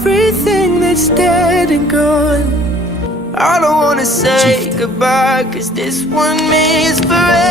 everything that's dead and gone. I don't wanna say goodbye, 'cause this one means forever.